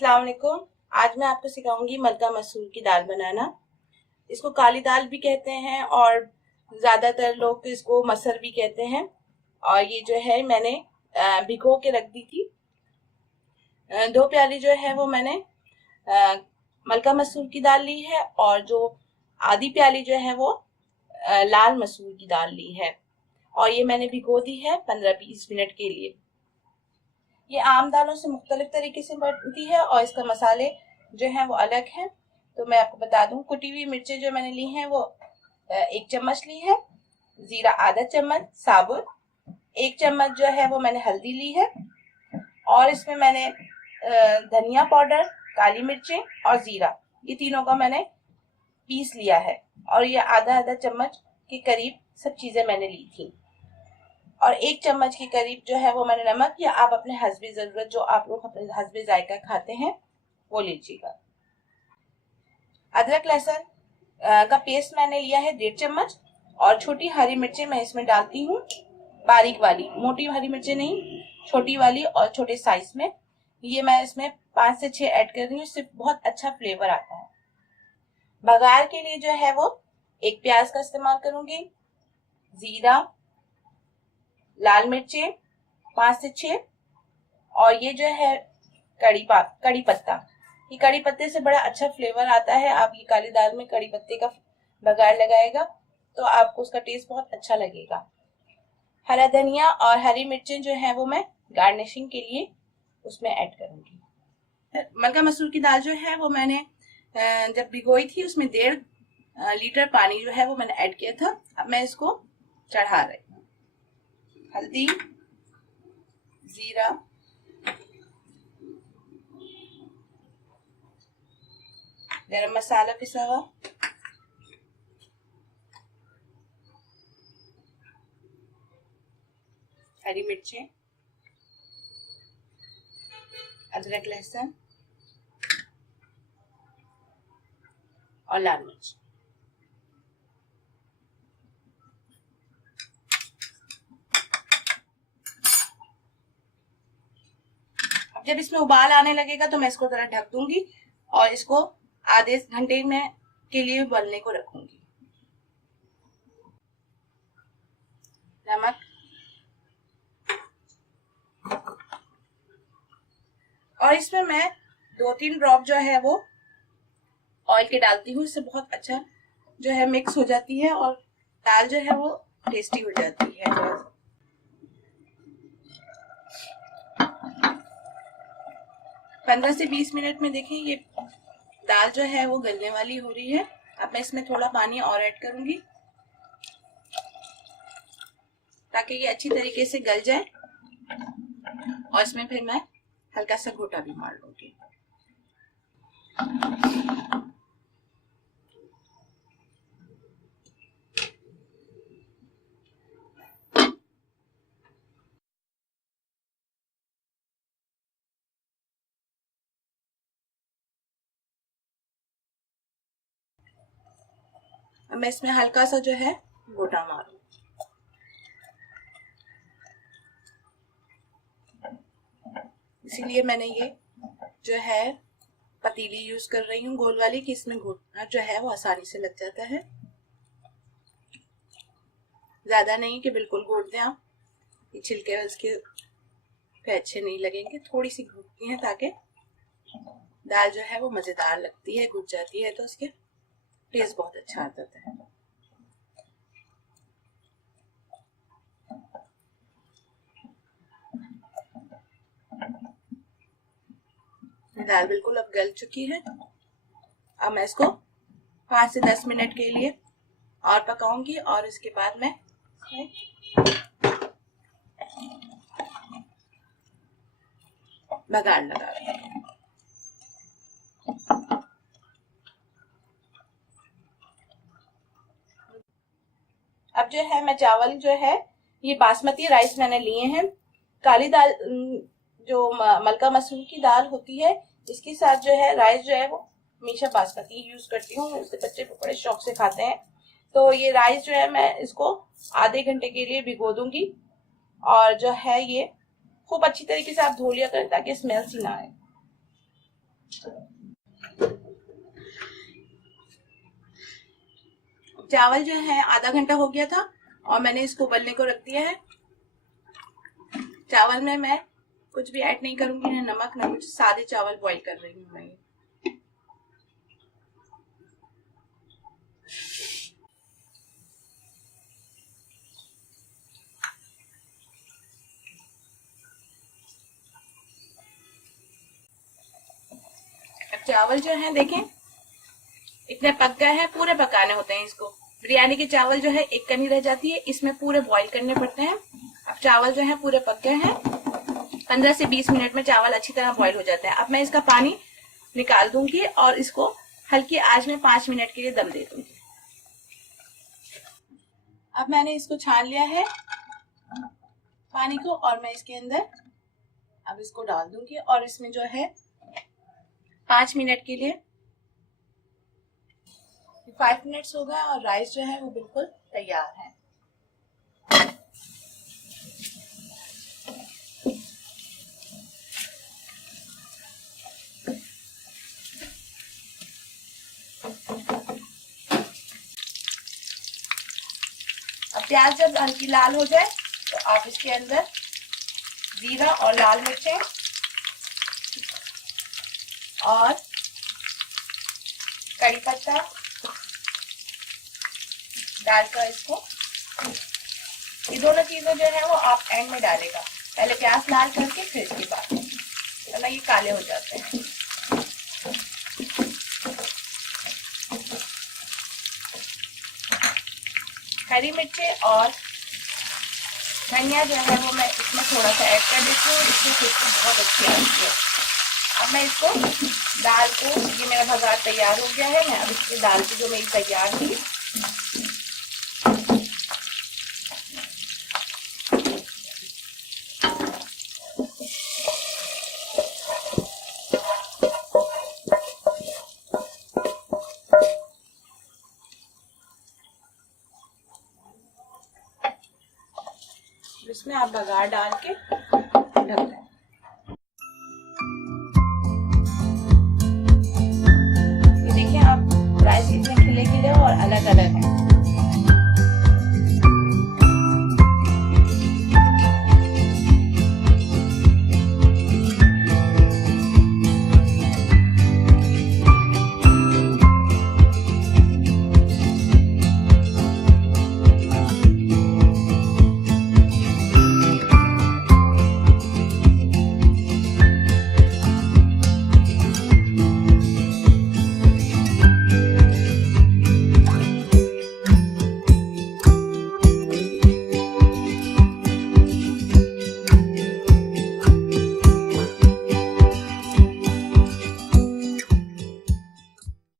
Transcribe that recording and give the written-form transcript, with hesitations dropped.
अस्सलाम वालेकुम। आज मैं आपको सिखाऊंगी मलका मसूर की दाल बनाना। इसको काली दाल भी कहते हैं और ज़्यादातर लोग इसको मसर भी कहते हैं। और ये जो है मैंने भिगो के रख दी थी। 2 प्याली जो है वो मैंने मलका मसूर की दाल ली है और जो आधी प्याली जो है वो लाल मसूर की दाल ली है। और ये मैंने भिगो दी है 15-20 मिनट के लिए। ये आम दालों से मुख्तलिफ तरीके से बनती है और इसका मसाले जो हैं वो अलग हैं। तो मैं आपको बता दूं, कुटी हुई मिर्चें जो मैंने ली हैं वो 1 चम्मच ली है, जीरा आधा चम्मच साबुत, 1 चम्मच जो है वो मैंने हल्दी ली है और इसमें मैंने धनिया पाउडर, काली मिर्चें और जीरा, ये तीनों का मैंने पीस लिया है। और ये आधा आधा चम्मच के करीब सब चीजें मैंने ली थी और 1 चम्मच के करीब जो है वो मैंने नमक, या आप अपने हस्बे जरूरत जो आप लोग अपने हस्बे जायका खाते हैं वो लीजिएगा। अदरक लहसुन का पेस्ट मैंने लिया है 1.5 चम्मच और छोटी हरी मिर्चें मैं इसमें डालती हूँ, बारीक वाली, मोटी हरी मिर्चें नहीं, छोटी वाली और छोटे साइज में। ये मैं इसमें 5 से 6 ऐड कर रही हूँ, इससे बहुत अच्छा फ्लेवर आता है। बघार के लिए जो है वो 1 प्याज का इस्तेमाल करूंगी, जीरा, लाल मिर्चें 5 से 6 और ये जो है कड़ी पत्ता। ये कड़ी पत्ते से बड़ा अच्छा फ्लेवर आता है। आप ये काली दाल में कड़ी पत्ते का बघार लगाएगा तो आपको उसका टेस्ट बहुत अच्छा लगेगा। हरा धनिया और हरी मिर्चें जो है वो मैं गार्निशिंग के लिए उसमें ऐड करूंगी। मलका मसूर की दाल जो है वो मैंने जब भिगोई थी उसमें 1.5 लीटर पानी जो है वो मैंने ऐड किया था। अब मैं इसको चढ़ा रही हूँ। हल्दी, जीरा, गरम मसाला पिसा हुआ, हरी मिर्चें, अदरक लहसुन और लाल मिर्च। अब जब इसमें उबाल आने लगेगा तो मैं इसको जरा ढक दूंगी और इसको आधे घंटे में के लिए उबलने को रखूंगी। नमक, और इसमें मैं 2-3 ड्रॉप जो है वो ऑयल के डालती हूँ। इससे बहुत अच्छा जो है मिक्स हो जाती है और दाल जो है वो टेस्टी हो जाती है। 15 से 20 मिनट में देखें ये दाल जो है वो गलने वाली हो रही है। अब मैं इसमें थोड़ा पानी और ऐड करूंगी ताकि ये अच्छी तरीके से गल जाए और इसमें फिर मैं हल्का सा घोटा भी मार लूंगी। अब मैं इसमें हल्का सा जो है घोटा मारूं। इसीलिए मैंने ये जो है पतीली यूज कर रही हूँ गोल वाली, कि इसमें घोटना जो है वो आसानी से लग जाता है। ज्यादा नहीं कि बिल्कुल घोट दें आप, ये छिलके उसके पे अच्छे नहीं लगेंगे। थोड़ी सी घोटती हैं ताकि दाल जो है वो मजेदार लगती है। घुट जाती है तो उसके टेस्ट बहुत अच्छा आ जाता है। दाल बिल्कुल अब गल चुकी है। अब मैं इसको 5 से 10 मिनट के लिए और पकाऊंगी और इसके बाद मैं बघार लगा दूंगी। अब जो है मैं चावल जो है ये बासमती राइस मैंने लिए हैं। काली दाल जो मलका मसूर की दाल होती है इसके साथ जो है राइस जो है वो हमेशा बासमती यूज करती हूँ। इससे बच्चे बड़े शौक से खाते हैं। तो ये राइस जो है मैं इसको आधे घंटे के लिए भिगो दूंगी और जो है ये खूब अच्छी तरीके से आप धो लिया करें ताकि स्मेल सी ना आए। चावल जो है आधा घंटा हो गया था और मैंने इसको उबलने को रख दिया है। चावल में मैं कुछ भी ऐड नहीं करूंगी, ना नमक ना कुछ, सादे चावल बॉईल कर रही हूँ मैं। चावल जो है देखें इतने पक गए हैं, पूरे पकाने होते हैं इसको। बिरयानी के चावल जो है एक कनी रह जाती है, इसमें पूरे बॉईल करने पड़ते हैं। अब चावल जो है पूरे पक गए हैं, 15 से 20 मिनट में चावल अच्छी तरह बॉईल हो जाते हैं। अब मैं इसका पानी निकाल दूंगी और इसको हल्की आंच में 5 मिनट के लिए दम दे दूंगी। अब मैंने इसको छान लिया है पानी को और मैं इसके अंदर अब इसको डाल दूंगी और इसमें जो है 5 मिनट के लिए 5 मिनट्स हो गए और राइस जो है वो बिल्कुल तैयार है। अब प्याज जब हल्की लाल हो जाए तो आप इसके अंदर जीरा और लाल मिर्चें और कड़ी पत्ता डालकर इसको, ये दोनों चीजें जो है वो आप एंड में डालेगा। पहले प्याज लाल करके फिर इसके बाद, वरना ये काले हो जाते हैं। हरी मिर्ची और धनिया जो है वो मैं इसमें थोड़ा सा ऐड कर देती हूँ, इसकी खुशबू बहुत अच्छी आती है। अब मैं इसको दाल को, ये मेरा भगार तैयार हो गया है, मैं अब इसकी दाल की जो मेरी तैयार थी इसमें आप बघार डाल के ढक दें।